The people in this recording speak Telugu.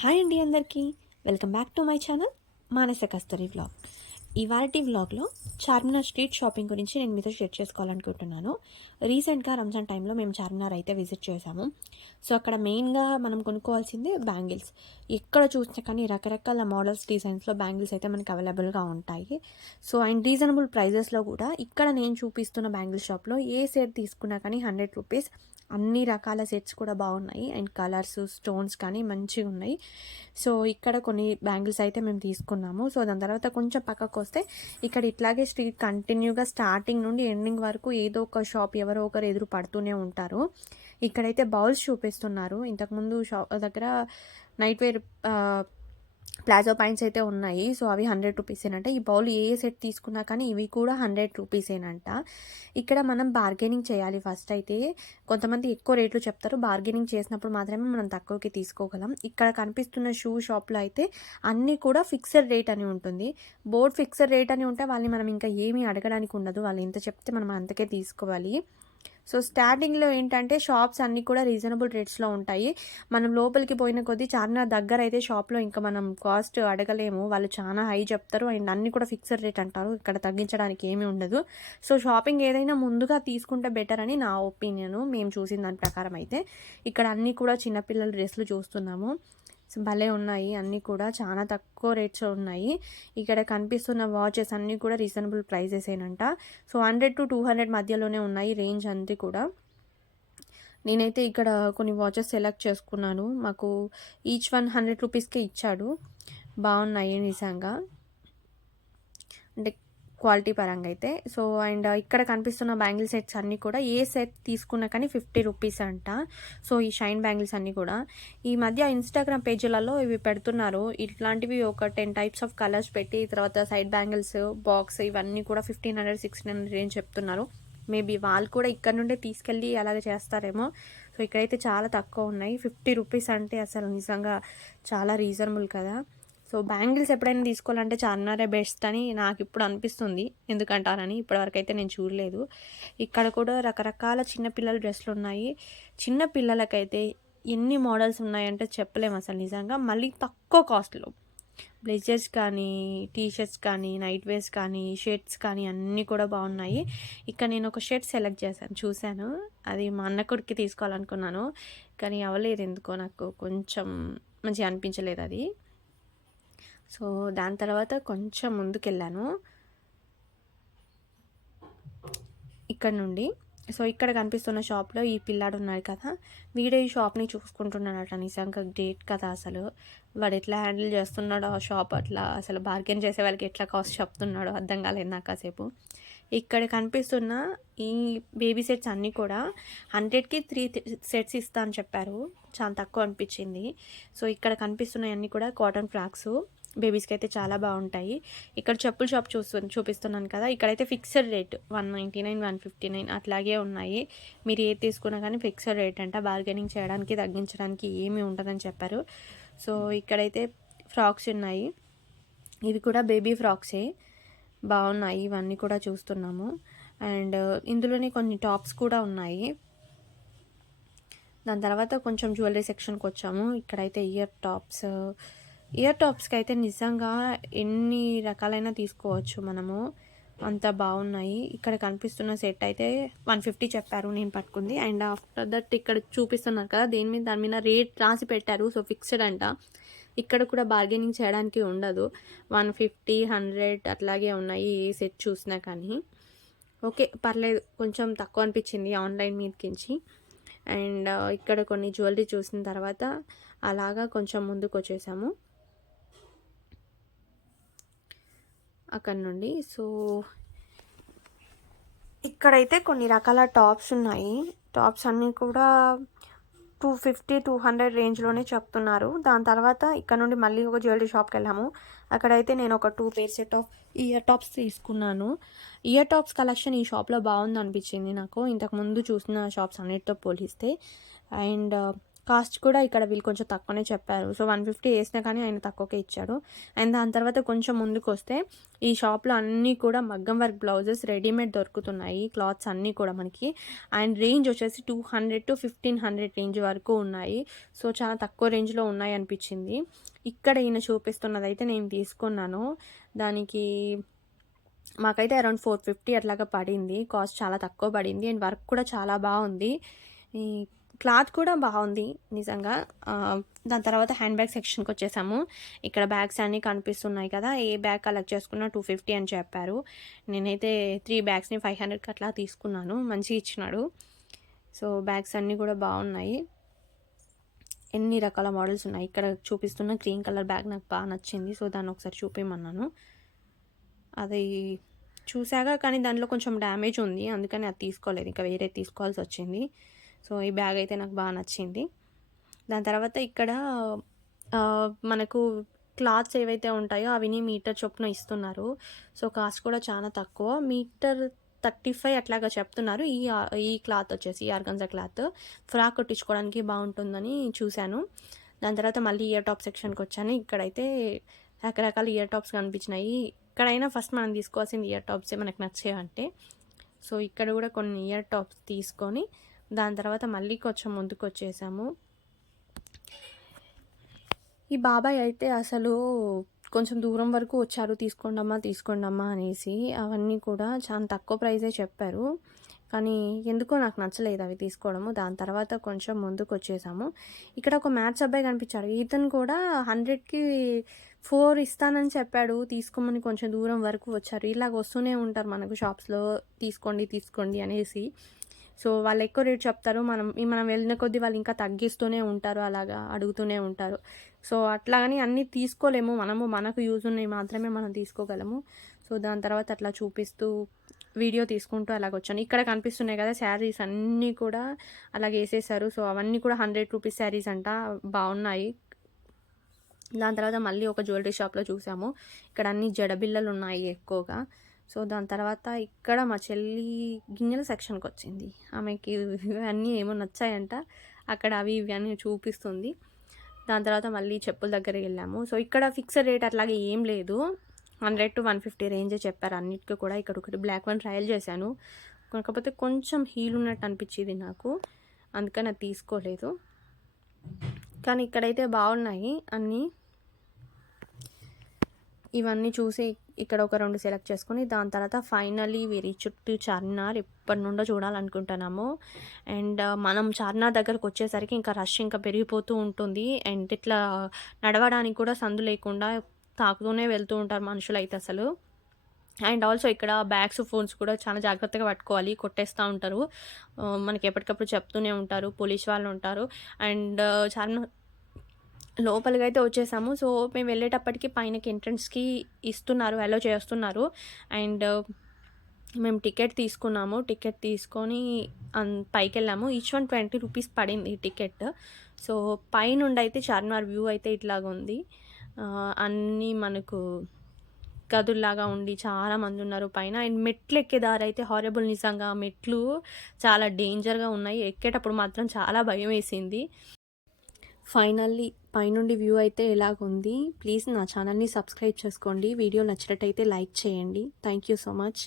హాయ్ అండి అందరికీ, welcome back to my channel Manasa Kasturi vlog. ఇవాల్టి వ్లాగ్లో చార్మినార్ స్ట్రీట్ షాపింగ్ గురించి నేను మీతో షేర్ చేసుకోవాలనుకుంటున్నాను. రీసెంట్గా రంజాన్ టైంలో మేము చార్మినార్ అయితే విజిట్ చేసాము. సో అక్కడ మెయిన్గా మనం కొనుక్కోవాల్సింది బ్యాంగిల్స్. ఎక్కడ చూసినా కానీ రకరకాల మోడల్స్, డిజైన్స్లో బ్యాంగిల్స్ అయితే మనకి అవైలబుల్గా ఉంటాయి. సో అండ్ రీజనబుల్ ప్రైజెస్లో కూడా ఇక్కడ నేను చూపిస్తున్న బ్యాంగిల్ షాప్లో ఏ సెట్ తీసుకున్నా కానీ 100 రూపీస్. అన్ని రకాల సెట్స్ కూడా బాగున్నాయి అండ్ కలర్స్, స్టోన్స్ కానీ మంచిగా ఉన్నాయి. సో ఇక్కడ కొన్ని బ్యాంగిల్స్ అయితే మేము తీసుకున్నాము. సో దాని తర్వాత కొంచెం పక్కకు వస్తే ఇక్కడ ఇట్లాగే స్ట్రీట్ కంటిన్యూగా స్టార్టింగ్ నుండి ఎండింగ్ వరకు ఏదో ఒక షాప్ ఎవరో ఒకరు ఎదురు పడుతూనే ఉంటారు. ఇక్కడైతే బౌల్స్ చూపిస్తున్నారు. ఇంతకుముందు షాప్ దగ్గర నైట్ వేర్ ప్లాజో పాయింట్స్ అయితే ఉన్నాయి. సో అవి 100 రూపీసేనంట. ఈ బౌల్ ఏ సెట్ తీసుకున్నా కానీ ఇవి కూడా 100 రూపీసేనంట. ఇక్కడ మనం బార్గెనింగ్ చేయాలి ఫస్ట్ అయితే. కొంతమంది ఎక్కువ రేట్లు చెప్తారు, బార్గెనింగ్ చేసినప్పుడు మాత్రమే మనం తక్కువకి తీసుకోగలం. ఇక్కడ కనిపిస్తున్న షూ షాప్లో అయితే అన్నీ కూడా ఫిక్స్డ్ రేట్ అని ఉంటుంది. బోర్డ్ ఫిక్స్డ్ రేట్ అని ఉంటే వాళ్ళని మనం ఇంకా ఏమీ అడగడానికి ఉండదు. వాళ్ళు ఎంత చెప్తే మనం అంతకే తీసుకోవాలి. సో స్టార్టింగ్లో ఏంటంటే షాప్స్ అన్నీ కూడా రీజనబుల్ రేట్స్లో ఉంటాయి. మనం లోపలికి పోయిన కొద్దీ చార్మినార్ దగ్గర అయితే షాప్లో ఇంకా మనం కాస్ట్ అడగలేము, వాళ్ళు చాలా హై చెప్తారు అండ్ అన్నీ కూడా ఫిక్స్డ్ రేట్ అంటారు. ఇక్కడ తగ్గించడానికి ఏమీ ఉండదు. సో షాపింగ్ ఏదైనా ముందుగా తీసుకుంటే బెటర్ అని నా ఒపీనియన్. మేము చూసిన దాని ప్రకారం అయితే ఇక్కడ అన్నీ కూడా చిన్నపిల్లల డ్రెస్సులు చూస్తున్నాము. భలే ఉన్నాయి, అన్నీ కూడా చాలా తక్కువ రేట్స్లో ఉన్నాయి. ఇక్కడ కనిపిస్తున్న వాచెస్ అన్నీ కూడా రీజనబుల్ ప్రైజెసేనంట. సో 100 to 200 మధ్యలోనే ఉన్నాయి రేంజ్ అంతా కూడా. నేనైతే ఇక్కడ కొన్ని వాచెస్ సెలెక్ట్ చేసుకున్నాను. మాకు ఈచ్ 100 రూపీస్కే ఇచ్చాడు. బాగున్నాయి నిజంగా, అంటే క్వాలిటీ పరంగా అయితే. సో అండ్ ఇక్కడ కనిపిస్తున్న బ్యాంగిల్ సెట్స్ అన్నీ కూడా ఏ సెట్ తీసుకున్నా కానీ 50 రూపీస్ అంట. సో ఈ షైన్ బ్యాంగిల్స్ అన్నీ కూడా ఈ మధ్య ఇన్స్టాగ్రామ్ పేజీలలో ఇవి పెడుతున్నారు. ఇట్లాంటివి ఒక 10 టైప్స్ ఆఫ్ కలర్స్ పెట్టి తర్వాత సైడ్ బ్యాంగిల్స్ బాక్స్ ఇవన్నీ కూడా 1500, 1600 రేంజ్ చెప్తున్నారు. మేబీ వాళ్ళు కూడా ఇక్కడ నుండే తీసుకెళ్ళి అలాగే చేస్తారేమో. సో ఇక్కడైతే చాలా తక్కువ ఉన్నాయి. 50 రూపీస్ అంటే అసలు నిజంగా చాలా రీజనబుల్ కదా. సో బ్యాంగిల్స్ ఎప్పుడైనా తీసుకోవాలంటే చార్మినారే బెస్ట్ అని నాకు ఇప్పుడు అనిపిస్తుంది. ఎందుకంటారని ఇప్పటివరకు అయితే నేను చూడలేదు. ఇక్కడ కూడా రకరకాల చిన్నపిల్లల డ్రెస్సులు ఉన్నాయి. చిన్న పిల్లలకైతే ఎన్ని మోడల్స్ ఉన్నాయంటే చెప్పలేము అసలు నిజంగా. మళ్ళీ తక్కువ కాస్ట్లో బ్లేజర్స్ కానీ, టీషర్ట్స్ కానీ, నైట్ వేర్స్ కానీ, షర్ట్స్ కానీ అన్నీ కూడా బాగున్నాయి. ఇక్కడ నేను ఒక షర్ట్ సెలెక్ట్ చూశాను. అది మా అన్న కొడుక్కి తీసుకోవాలనుకున్నాను కానీ అవ్వలేదు, ఎందుకో నాకు కొంచెం మంచిగా అనిపించలేదు అది. సో దాని తర్వాత కొంచెం ముందుకెళ్ళాను ఇక్కడ నుండి. సో ఇక్కడ కనిపిస్తున్న షాప్లో ఈ పిల్లాడు ఉన్నాడు కదా, వీడే ఈ షాప్ని చూసుకుంటున్నాడట. నిజంగా గ్రేట్ కదా అసలు. వాడు ఎట్లా హ్యాండిల్ చేస్తున్నాడో ఆ షాప్, అట్లా అసలు బార్గెన్ చేసే వాళ్ళకి ఎట్లా కాస్ట్ చెప్తున్నాడో అర్థం కాలేదు నాకు కాసేపు. ఇక్కడ కనిపిస్తున్న ఈ బేబీ సెట్స్ అన్నీ కూడా 100కి 3 సెట్స్ ఇస్తా అని చెప్పారు. చాలా తక్కువ అనిపించింది. సో ఇక్కడ కనిపిస్తున్నాయి అన్నీ కూడా కాటన్ ఫ్రాక్స్. బేబీస్కి అయితే చాలా బాగుంటాయి. ఇక్కడ చెప్పుల షాప్ చూపిస్తున్నాను కదా, ఇక్కడైతే ఫిక్స్డ్ రేట్ 199, 159 అట్లాగే ఉన్నాయి. మీరు ఏది తీసుకున్నా కానీ ఫిక్స్డ్ రేట్ అంట. బార్గెనింగ్ చేయడానికి, తగ్గించడానికి ఏమీ ఉండదని చెప్పారు. సో ఇక్కడైతే ఫ్రాక్స్ ఉన్నాయి. ఇవి కూడా బేబీ ఫ్రాక్సే, బాగున్నాయి. ఇవన్నీ కూడా చూస్తున్నాము. అండ్ ఇందులోనే కొన్ని టాప్స్ కూడా ఉన్నాయి. దాని తర్వాత కొంచెం జ్యువెలరీ సెక్షన్కి వచ్చాము. ఇక్కడైతే ఇయర్ టాప్స్కి అయితే నిజంగా ఎన్ని రకాలైనా తీసుకోవచ్చు మనము, అంత బాగున్నాయి. ఇక్కడ కనిపిస్తున్న సెట్ అయితే 150 చెప్పారు నేను పట్టుకుంది. అండ్ ఆఫ్టర్ దట్ ఇక్కడ చూపిస్తున్నారు కదా, దాని మీద రేట్ రాసి పెట్టారు. సో ఫిక్స్డ్ అంట. ఇక్కడ కూడా బార్గెనింగ్ చేయడానికి ఉండదు. 150, 100 అట్లాగే ఉన్నాయి ఏ సెట్ చూసినా కానీ. ఓకే పర్లేదు, కొంచెం తక్కువ అనిపించింది ఆన్లైన్ మీదకించి. అండ్ ఇక్కడ కొన్ని జ్యువెలరీ చూసిన తర్వాత అలాగా కొంచెం ముందుకు వచ్చేసాము అక్కడ నుండి. సో ఇక్కడైతే కొన్ని రకాల టాప్స్ ఉన్నాయి. టాప్స్ అన్నీ కూడా 250, 200 రేంజ్లోనే చెప్తున్నారు. దాని తర్వాత ఇక్కడ నుండి మళ్ళీ ఒక జ్యువెలరీ షాప్కి వెళ్ళాము. అక్కడైతే నేను ఒక 2 పేర్ సెట్ ఆఫ్ ఇయర్ టాప్స్ తీసుకున్నాను. ఇయర్ టాప్స్ కలెక్షన్ ఈ షాప్లో బాగుంది అనిపించింది నాకు, ఇంతకుముందు చూసిన షాప్స్ అన్నిటితో పోలిస్తే. అండ్ కాస్ట్ కూడా ఇక్కడ వీళ్ళు కొంచెం తక్కువనే చెప్పారు. సో 150 వేసినా కానీ ఆయన తక్కువకే ఇచ్చాడు. అండ్ దాని తర్వాత కొంచెం ముందుకొస్తే ఈ షాప్‌లో అన్నీ కూడా మగ్గం వర్క్ బ్లౌజెస్ రెడీమేడ్ దొరుకుతున్నాయి. క్లాత్స్ అన్నీ కూడా మనకి. అండ్ రేంజ్ వచ్చేసి 200-1500 రేంజ్ వరకు ఉన్నాయి. సో చాలా తక్కువ రేంజ్‌లో ఉన్నాయి అనిపించింది. ఇక్కడ ఈయన చూపిస్తున్నదైతే నేను తీసుకున్నాను. దానికి మాకైతే అరౌండ్ 450 అట్లాగా పడింది. కాస్ట్ చాలా తక్కువ పడింది. అండ్ వర్క్ కూడా చాలా బాగుంది. ఈ క్లాత్ కూడా బాగుంది నిజంగా. దాని తర్వాత హ్యాండ్ బ్యాగ్ సెక్షన్కి వచ్చేసాము. ఇక్కడ బ్యాగ్స్ అన్నీ కనిపిస్తున్నాయి కదా, ఏ బ్యాగ్ కలెక్ట్ చేసుకున్నా 250 అని చెప్పారు. నేనైతే 3 బ్యాగ్స్ని 500కి అట్లా తీసుకున్నాను. మంచిగా ఇచ్చినాడు. సో బ్యాగ్స్ అన్నీ కూడా బాగున్నాయి. ఎన్ని రకాల మోడల్స్ ఉన్నాయి. ఇక్కడ చూపిస్తున్న గ్రీన్ కలర్ బ్యాగ్ నాకు బాగా నచ్చింది. సో దాన్ని ఒకసారి చూపించమన్నాను. అది చూసాగా, కానీ దాంట్లో కొంచెం డ్యామేజ్ ఉంది. అందుకని అది తీసుకోలేదు, ఇంకా వేరే తీసుకోవాల్సి వచ్చింది. సో ఈ బ్యాగ్ అయితే నాకు బాగా నచ్చింది. దాని తర్వాత ఇక్కడ మనకు క్లాత్స్ ఏవైతే ఉంటాయో అవిని మీటర్ చొప్పున ఇస్తున్నారు. సో కాస్ట్ కూడా చాలా తక్కువ. మీటర్ 35 అట్లాగా చెప్తున్నారు. ఈ క్లాత్ వచ్చేసి ఆర్గంజా క్లాత్ ఫ్రాక్ కుట్టించుకోవడానికి బాగుంటుందని చూశాను. దాని తర్వాత మళ్ళీ ఇయర్ టాప్ సెక్షన్కి వచ్చాను. ఇక్కడైతే రకరకాల ఇయర్ టాప్స్ కనిపించినాయి. ఎక్కడైనా ఫస్ట్ మనం తీసుకోవాల్సింది ఇయర్ టాప్సే మనకు నచ్చాయంటే. సో ఇక్కడ కూడా కొన్ని ఇయర్ టాప్స్ తీసుకొని దాని తర్వాత మళ్ళీ కొంచెం ముందుకు వచ్చేసాము. ఈ బాబాయ్ అయితే అసలు కొంచెం దూరం వరకు వచ్చారు, తీసుకోండమ్మా అనేసి. అవన్నీ కూడా చాలా తక్కువ ప్రైజే చెప్పారు, కానీ ఎందుకో నాకు నచ్చలేదు అవి తీసుకోవడము. దాని తర్వాత కొంచెం ముందుకు వచ్చేసాము. ఇక్కడ ఒక మ్యాథ్స్ అబ్బాయి కనిపించాడు. ఇతను కూడా 100కి 4 ఇస్తానని చెప్పాడు. తీసుకోమని కొంచెం దూరం వరకు వచ్చారు. ఇలాగ వస్తూనే ఉంటారు మనకు షాప్స్లో, తీసుకోండి అనేసి. సో వాళ్ళు ఎక్కువ రేట్ చెప్తారు. మనం వెళ్ళిన కొద్దీ వాళ్ళు ఇంకా తగ్గిస్తూనే ఉంటారు, అలాగా అడుగుతూనే ఉంటారు. సో అట్లాగని అన్నీ తీసుకోలేము మనము. మనకు యూజ్ ఉన్నాయి మాత్రమే మనం తీసుకోగలము. సో దాని తర్వాత అట్లా చూపిస్తూ వీడియో తీసుకుంటూ అలాగ వచ్చాను. ఇక్కడ కనిపిస్తున్నాయి కదా శారీస్ అన్నీ కూడా అలాగే వేసేసారు. సో అవన్నీ కూడా 100 రూపీస్ శారీస్ అంట, బాగున్నాయి. దాని తర్వాత మళ్ళీ ఒక జ్యువెలరీ షాప్లో చూసాము. ఇక్కడ అన్ని జడబిళ్ళలు ఉన్నాయి ఎక్కువగా. సో దాని తర్వాత ఇక్కడ మా చెల్లి గిన్నెల సెక్షన్కి వచ్చింది. ఆమెకి ఇవన్నీ ఏమో నచ్చాయంట, అక్కడ అవి ఇవి అన్నీ చూపిస్తుంది. దాని తర్వాత మళ్ళీ చెప్పుల దగ్గరికి వెళ్ళాము. సో ఇక్కడ ఫిక్స్డ్ రేట్ అట్లాగే ఏం లేదు, 100-150 రేంజే చెప్పారు అన్నిటికీ కూడా. ఇక్కడ ఒకటి బ్లాక్ వన్ ట్రయల్ చేశాను, కాకపోతే కొంచెం హీల్ ఉన్నట్టు అనిపించింది నాకు, అందుకని అది తీసుకోలేదు. కానీ ఇక్కడైతే బాగున్నాయి అన్నీ. ఇవన్నీ చూసి ఇక్కడ ఒక 2 సెలెక్ట్ చేసుకొని దాని తర్వాత ఫైనలీ వీరి చుట్టూ చార్మినార్ ఎప్పటి నుండో చూడాలనుకుంటున్నాము. అండ్ మనం చార్మినార్ దగ్గరకు వచ్చేసరికి ఇంకా రష్ ఇంకా పెరిగిపోతూ ఉంటుంది. అండ్ ఇట్లా నడవడానికి కూడా సందు లేకుండా తాకుతూనే వెళ్తూ ఉంటారు మనుషులు అయితే అసలు. అండ్ ఆల్సో ఇక్కడ బ్యాగ్స్, ఫోన్స్ కూడా చాలా జాగ్రత్తగా పట్టుకోవాలి, కొట్టేస్తూ ఉంటారు. మనకి ఎప్పటికప్పుడు చెప్తూనే ఉంటారు, పోలీస్ వాళ్ళు ఉంటారు. అండ్ చార్మినార్ లోపలికి అయితే వచ్చేసాము. సో మేము వెళ్ళేటప్పటికి పైనకి ఎంట్రన్స్కి ఇస్తున్నారు, అలో చేస్తున్నారు. అండ్ మేము టికెట్ తీసుకున్నాము. టికెట్ తీసుకొని పైకి వెళ్ళాము. ఈచ్ వన్ 20 రూపీస్ పడింది టికెట్. సో పైనుండి అయితే చార్మినార్ వ్యూ అయితే ఇట్లాగ ఉంది. అన్నీ మనకు గదుల్లాగా ఉండి చాలామంది ఉన్నారు పైన. అండ్ మెట్లు ఎక్కే దారి అయితే హారబుల్, నిజంగా మెట్లు చాలా డేంజర్గా ఉన్నాయి. ఎక్కేటప్పుడు మాత్రం చాలా భయం వేసింది. ఫైనల్లీ పైనుండి వ్యూ అయితే ఎలాగుంది. ప్లీజ్ నా ఛానల్ని సబ్స్క్రైబ్ చేసుకోండి. వీడియో నచ్చినట్టయితే లైక్ చేయండి. Thank you so much.